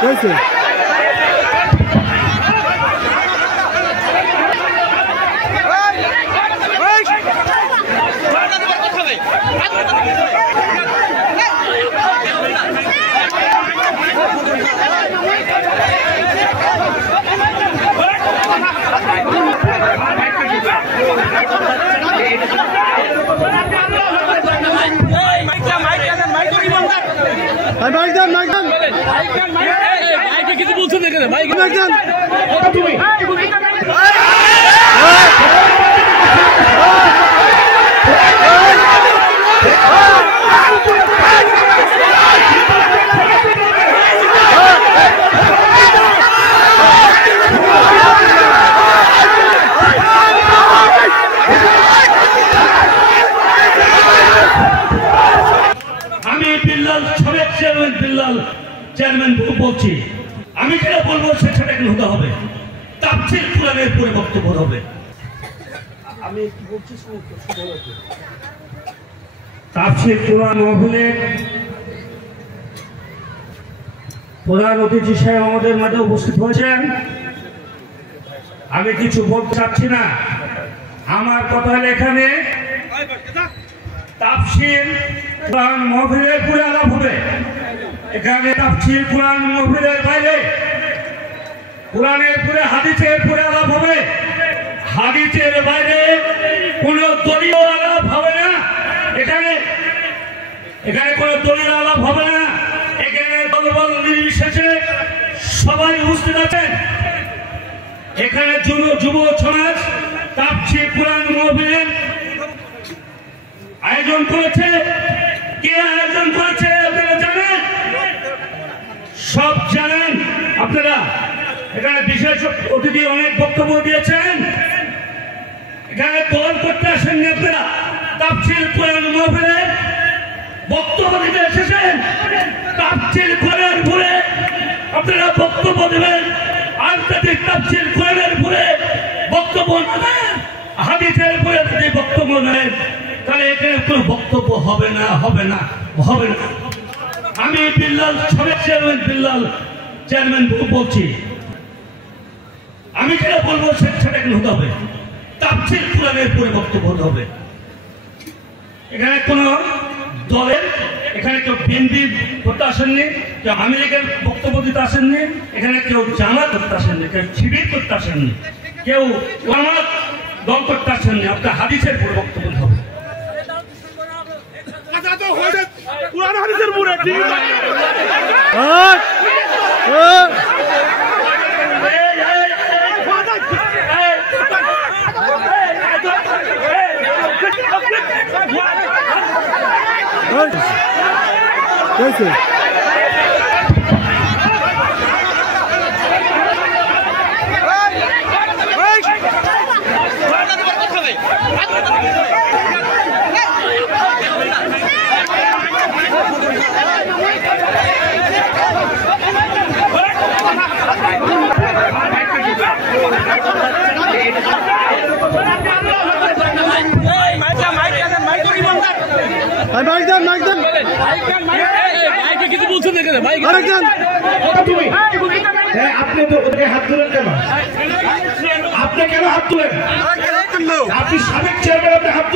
कैसे কিছু বলছেন এখানে ভাই আমি বিল্লাল সাবেক চেয়ারম্যান বিল্লাল চেয়ারম্যান বলছি আমি যেটা বলবো সেটা হতে হবে তাফসীর কোরআনের পরে বক্তব্য হবে আমি কি বলছি তাফসীর কোরআন মাহফিলে প্রধান অতিথি সাহেব আমাদের মাঝে উপস্থিত হয়েছেন আমি কিছু বলতে চাচ্ছি না আমার কথা এখানে তাফসীর কোরআন মাহফিলের পুরো আলাপ হবে এখানে তাফসীর কোরআন মাহফিলের বাইরে কোরআনের পুরো হাদিসের পুরো আলাপ হবে হাদিসের বাইরে কোনো দলীয় আলাপ হবে না এখানে কোনো দলীয় আলাপ হবে না এখানে দলবল নির্বিশেষে সবাই উপস্থিত আছেন এখানে যুব সমাজ তাফসীর কোরআন মাহফিলের আয়োজন করেছে কে আয়োজন করেছে আপনারা জানেন সব জানেন আপনারা এখানে বিশেষ অতিথি অনেক বক্তব্য দিয়েছেন এখানে দল করতে আসেননি আপনারা তাফসীর কোরআন মাহফিলে বক্তব্য দিতে এসেছেন তাফসীর কোরআন পড়ে আপনারা বক্তব্য দেবেন আর যদি তাফসীর কোরআনের পড়ে বক্তব্য না দেন হাদিসের পড়ে যদি বক্তব্য নেন তাহলে এখানে কোনো বক্তব্য হবে না আমি বিল্লাল সাবেক চেয়ারম্যান বিল্লাল চেয়ারম্যান বলছি আমি যেটা বলবো সেটা হতে হবে তাফসীর কোরআনের পরে বক্তব্য হতে হবে এখানে কোন দলের এখানে কেউ বিএনপি করতে আসেননি কেউ আওয়ামী লীগের বক্তব্য দিতে আসেননি এখানে কেউ জামাত করতে আসেননি কেউ শিবির করতে আসেননি কেউ জামাত দল করতে আসেননি আপনার হাদিসের পরে বক্তব্য হবে পুরানো হাদিসের মুরে ঠিক कैसे কিছু বলছেন এখানে ভাই আপনি তো হাত তুলেন কেন আপনি কেন হাত তুলেন আপনি সাবেক চেয়ারম্যান আপনি হাত